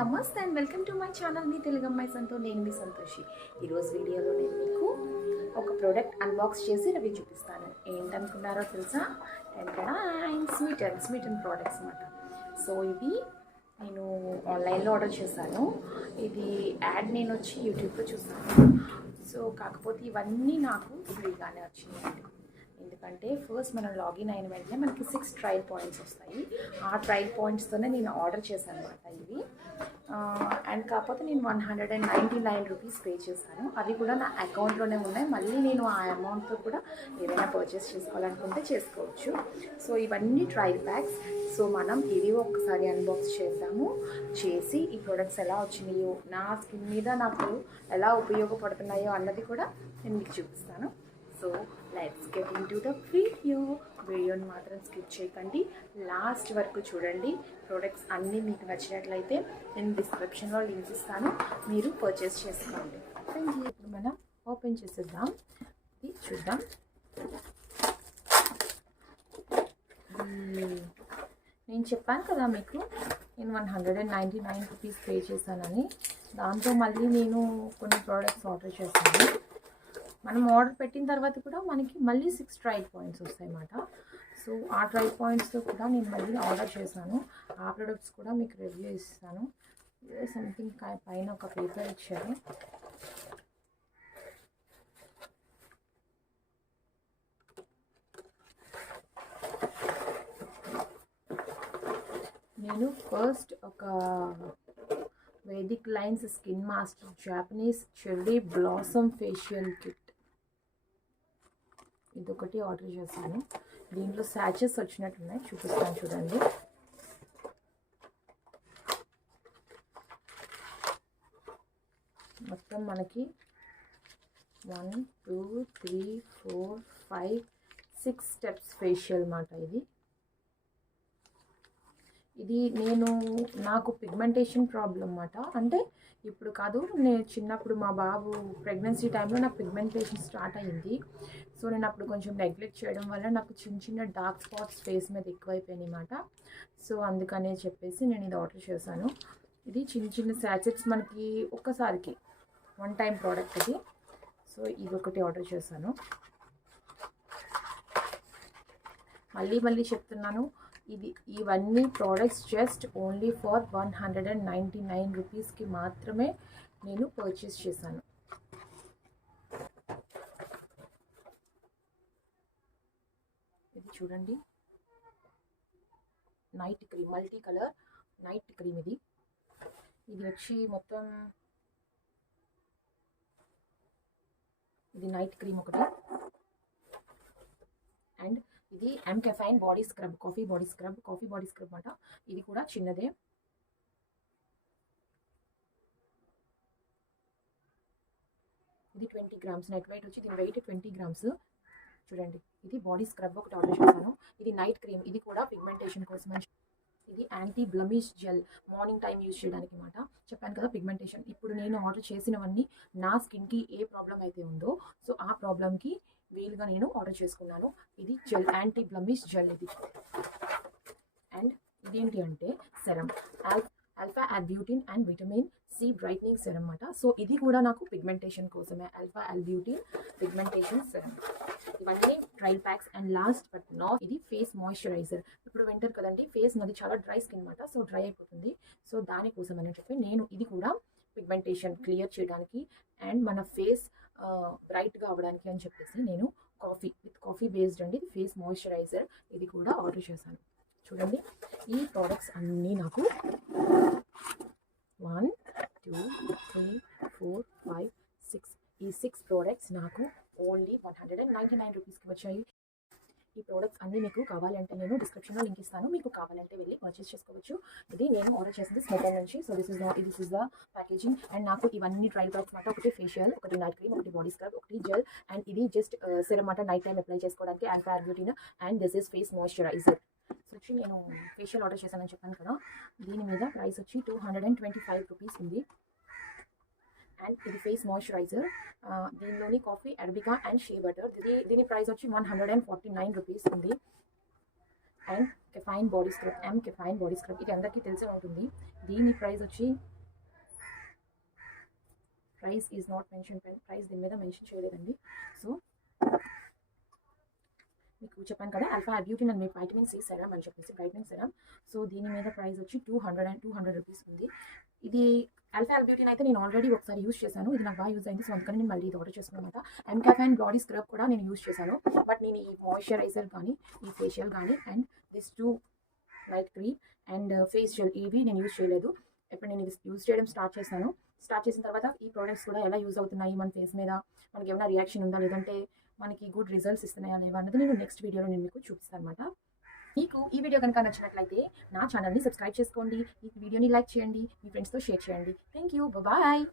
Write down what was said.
నమస్తే and welcome to my channel మీ తెలుగు అమ్మాయి సంతో. నేను మీ సంతోషి. ఈరోజు వీడియోలో నేను మీకు ఒక ప్రోడక్ట్ అన్బాక్స్ చేసి రివ్యూ చూపిస్తాను. ఏంటనుకున్నారో తెలుసా? స్మిటన్ ప్రోడక్ట్స్ అన్నమాట. సో ఇది నేను ఆన్లైన్లో ఆర్డర్ చేశాను. ఇది యాడ్ నేను వచ్చి యూట్యూబ్లో చూస్తాను. సో కాకపోతే ఇవన్నీ నాకు ఫ్రీగానే వచ్చినాయి. ఎందుకంటే ఫస్ట్ మనం లాగిన్ అయిన వెంటనే మనకి 6 ట్రయల్ పాయింట్స్ వస్తాయి. ఆ ట్రయల్ పాయింట్స్తోనే నేను ఆర్డర్ చేశాను అనమాట ఇవి. అండ్ కాకపోతే నేను 199 రూపీస్ పే చేశాను. అవి కూడా నా అకౌంట్లోనే ఉన్నాయి. మళ్ళీ నేను ఆ అమౌంట్తో కూడా ఏదైనా పర్చేస్ చేసుకోవాలనుకుంటే చేసుకోవచ్చు. సో ఇవన్నీ ట్రయల్ ప్యాక్స్. సో మనం ఇవి ఒక్కసారి అన్బాక్స్ చేద్దాము. చేసి ఈ ప్రొడక్ట్స్ ఎలా వచ్చినాయో, నా స్కిన్ మీద నాకు ఎలా ఉపయోగపడుతున్నాయో అన్నది కూడా నేను మీకు చూపిస్తాను. So let's get in to the వీడియోని మాత్రం స్కిప్ చేయకండి, లాస్ట్ వరకు చూడండి. ప్రోడక్ట్స్ అన్నీ మీకు నచ్చినట్లయితే నేను డిస్క్రిప్షన్లో లింక్స్ ఇస్తాను, మీరు పర్చేస్ చేసుకోండి. Thank you. ఇప్పుడు మనం ఓపెన్ చేసేద్దాం, ఇది చూద్దాం. నేను చెప్పాను కదా మీకు, నేను 199 రూపీస్ పే చేశానని. దాంతో మళ్ళీ నేను కొన్ని ప్రోడక్ట్స్ ఆర్డర్ చేశాను. మనం ఆర్డర్ పెట్టిన తర్వాత కూడా మనకి మళ్ళీ 6 ట్రయల్ పాయింట్స్ వస్తాయి అన్నమాట. సో ఆ ట్రయల్ పాయింట్స్తో కూడా నేను మళ్ళీ ఆర్డర్ చేశాను. ఆ ప్రొడక్ట్స్ కూడా మీకు రివ్యూ ఇస్తాను. సంథింగ్ పైన ఒక పేపర్ ఇచ్చారు. నేను ఫస్ట్ ఒక Vedic lines skin master Japanese cherry blossom facial kit, ఇదొకటి ఆర్డర్ చేశాను. దీంట్లో శాచెస్ వచ్చినట్టున్నాయి, చూపిస్తాను చూడండి. మొత్తం మనకి 1 2 3 4 5 6 స్టెప్స్ ఫేషియల్ అన్నమాట. ఇది నాకు పిగ్మెంటేషన్ ప్రాబ్లం అన్నమాట. అంటే ఇప్పుడు కాదు, నేను చిన్నప్పుడు మా బాబు ప్రెగ్నెన్సీ టైంలో నాకు పిగ్మెంటేషన్ స్టార్ట్ అయ్యింది. సో నేను అప్పుడు కొంచెం నెగ్లెక్ట్ చేయడం వల్ల నాకు చిన్న డార్క్ స్పాట్స్ ఫేస్ మీద ఎక్కువైపోయినాయి అన్నమాట. సో అందుకనే చెప్పేసి నేను ఇది ఆర్డర్ చేశాను. ఇది చిన్న శాచెట్స్, మనకి ఒక్కసారికి 1 టైం ప్రోడక్ట్ ఇది. సో ఇది ఒకటి ఆర్డర్ చేశాను. మళ్ళీ చెప్తున్నాను, ఇవన్నీ ప్రోడక్ట్స్ జస్ట్ ఓన్లీ ఫర్ 199 రూపీస్కి మాత్రమే నేను పర్చేస్ చేశాను. ఇది చూడండి, night cream, multi colour night cream. ఇది వచ్చి మొత్తం ఇది నైట్ క్రీమ్ ఒకటి. అండ్ ఇది caffeine body scrub, coffee body scrub అన్నమాట. ఇది కూడా చిన్నదే. ఇది 20 గ్రామ్స్ నెట్ వెయిట్ వచ్చి, దీని వెయిట్ 20 గ్రామ్స్. చూడండి, ఇది బాడీ స్క్రబ్ ఒకటి ఆర్డర్ చేశాను. ఇది నైట్ క్రీమ్, ఇది కూడా పిగ్మెంటేషన్ కోసం. ఇది anti blemish gel, morning time use చేయడానికి అన్నమాట. చెప్పాను కదా పిగ్మెంటేషన్. ఇప్పుడు నేను ఆర్డర్ చేసినవన్నీ నా స్కిన్కి ఏ ప్రాబ్లం అయితే ఉందో, సో ఆ ప్రాబ్లంకి వీలుగా నేను ఆర్డర్ చేసుకున్నాను. ఇది జెల్, యాంటీ బ్లమిష్ జెల్ ఇది. అండ్ ఇదేంటి అంటే serum, alpha arbutin and vitamin C brightening serum అన్నమాట. సో ఇది కూడా నాకు పిగ్మెంటేషన్ కోసమే, ఆల్ఫా ఆల్బ్యూటిన్ పిగ్మెంటేషన్ సెరం. ఇవన్నీ trial packs. And last but not, ఇది ఫేస్ మాయిశ్చరైజర్. ఇప్పుడు వింటర్ కదండి, ఫేస్ నాది చాలా డ్రై స్కిన్ అన్నమాట. సో డ్రై అయిపోతుంది. సో దానికోసం అని చెప్పి నేను ఇది కూడా పిగ్మెంటేషన్ క్లియర్ చేయడానికి అండ్ మన ఫేస్ బ్రైట్గా అవ్వడానికి అని చెప్పేసి నేను కాఫీ బేస్డ్ అండి ఫేస్ మాయిశ్చరైజర్ ఇది కూడా ఆర్డర్ చేశాను. చూడండి, ఈ ప్రోడక్ట్స్ అన్నీ నాకు 1 2 3 4 5 6 ఈ 6 ప్రోడక్ట్స్ నాకు ఓన్లీ 199 రూపీస్కి వచ్చాయి. ఈ ప్రోడక్ట్స్ అన్నీ మీకు కావాలంటే నేను డిస్క్రిప్షన్లో లింక్ ఇస్తాను, మీకు కావాలంటే వెళ్ళి పర్చేస్ చేసుకోవచ్చు. ఇది నేను ఆర్డర్ చేసింది స్మిటన్ నుంచి. So this is the packaging. And నాకు ఇవన్నీ ట్రయల్ ప్యాక్స్ మాట. ఒకటి ఫేషియల్, ఒకటి నైట్ క్రీమ్, ఒకటి బాడీ స్క్రబ్, ఒకటి జెల్. అండ్ ఇది జస్ట్ సెరం మాట, నైట్ టైం అప్లై చేసుకోవడానికి. Alpha arbutin and this is face moisturiser. So వచ్చి నేను ఫేషియల్ ఆర్డర్ చేశానని చెప్పాను కదా, దీని మీద ప్రైస్ వచ్చి 225 రూపీస్ ఉంది. అండ్ ఇది ఫేస్ మాయిశ్చరైజర్, దీనిలోని coffee arabica and she butter. దీని ప్రైస్ వచ్చి 149 రూపీస్ ఉంది. And caffeine body scrub, caffeine body scrub. ఇది అందరికీ తెలిసే ఉంటుంది. దీని ప్రైస్ వచ్చి, price is not mention, price దీని మీద మెన్షన్ చేయలేదండి. సో మీకు చెప్పాను కదా, ఆల్ఫా అర్బ్యూటిన్ అండ్ మీకు వైటమిన్ సి సెరమ్ అని చెప్పేసి బ్రైట్నింగ్ సెరమ్. సో దీని మీద ప్రైస్ వచ్చి 200 రూపీస్ ఉంది. ఇది ఆల్ఫా అర్బ్యూటిన్ అయితే నేను ఆల్రెడీ ఒకసారి యూస్ చేశాను. ఇది నాకు బాగా యూజ్ అయింది. సో అందుకని నేను మళ్ళీ ఇది ఆర్డర్ చేసుకున్నాను అనమాట. కెఫైన్ బాడీ స్క్రబ్ కూడా నేను యూస్ చేశాను. బట్ నేను ఈ మాయిశ్చరైజర్ కానీ, ఈ ఫేషియల్ కానీ, and this 2 night cream and face gel ఇవి నేను యూజ్ చేయలేదు. ఇప్పుడు నేను ఇది యూజ్ చేయడం స్టార్ట్ చేసిన తర్వాత ఈ ప్రోడక్ట్స్ కూడా ఎలా యూజ్ అవుతున్నాయి మన ఫేస్ మీద, మనకి ఏమైనా రియాక్షన్ ఉందా, లేదంటే మనకి గుడ్ రిజల్ట్స్ ఇస్తున్నాయా లేవా అన్నది నేను నెక్స్ట్ వీడియోలో నేను మీకు చూపిస్తాను అనమాట. మీకు ఈ వీడియో కనుక నచ్చినట్లయితే నా ఛానల్ని సబ్స్క్రైబ్ చేసుకోండి, ఈ వీడియోని లైక్ చేయండి, మీ ఫ్రెండ్స్తో షేర్ చేయండి. Thank you, bye.